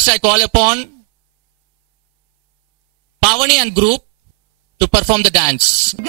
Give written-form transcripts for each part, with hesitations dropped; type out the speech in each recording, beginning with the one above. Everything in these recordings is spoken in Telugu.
next I call upon Pavani and group to perform the dance. Put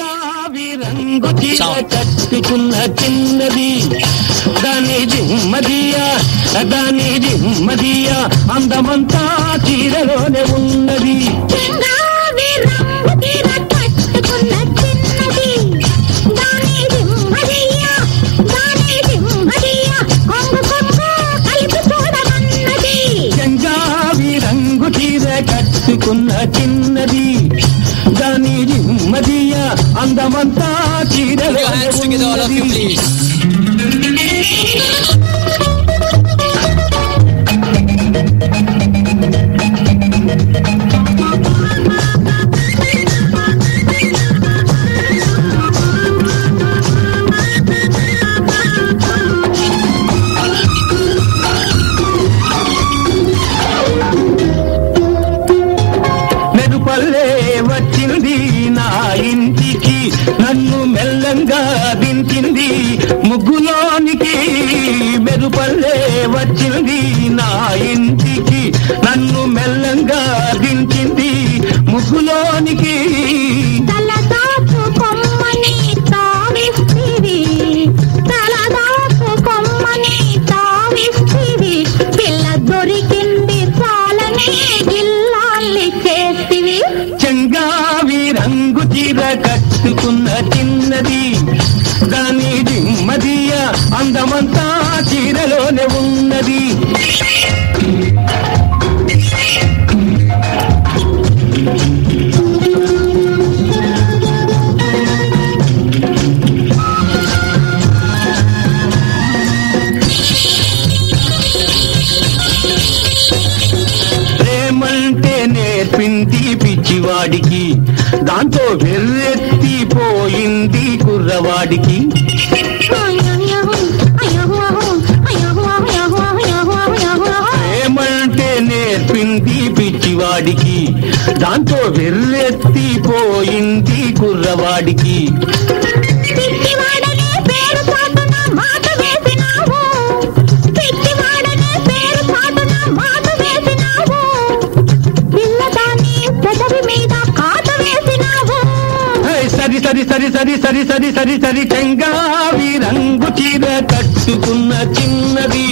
your hands together, all of you, please. నన్ను మెల్లంగా దించింది ముగ్గులోనికి మెరుపల్లే వచ్చింది నా ఇంటికి నన్ను మెల్లంగా దించింది ముగ్గులోనికి తలదాపు కొమ్మని తావిస్తివి తలదాపు కొమ్మని తావిస్తివి పిల్ల దొరికింది చాలని ఇల్లాల్ని చేస్తివి చెంగావి రంగు చీర కట్టుకున్న చిన్నది దాని దిమ్మదియ అందమంతా చీరలోనే ఉన్నది ప్రేమంటే నేర్పింది పిచ్చివాడికి దాంతో వెర్రెత్తిపోయింది కుర్రవాడికి ప్రేమంటే నేర్పింది పిచ్చివాడికి దాంతో వెర్రెత్తిపోయింది కుర్రవాడికి సరి సరి సరి సరి సరి సరి సరి చెంగావి రంగు చీర కట్టుకున్న చిన్నది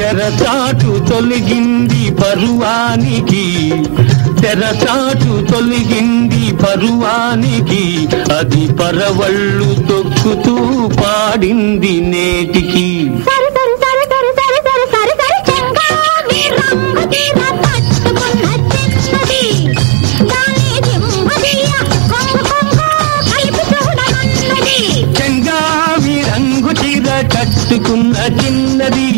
తెరచాటు తొలగింది పరువానికి తెరచాటు తొలగింది పరువానికి అది పరవళ్ళు తొక్కుతూ పాడింది నేటికి చెంగావి రంగు చీర కట్టుకున్న చిన్నది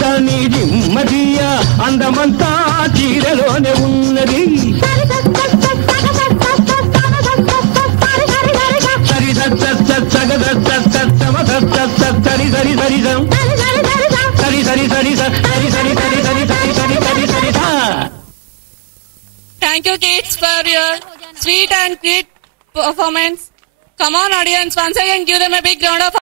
దాని దిమ్మదియ అందమంతా చీరలోనే ఉన్నది సరి సరి సరి సరి సరి సరి సరి. Thank you kids for your sweet and sweet performance. Come on audience, once again give them a big round of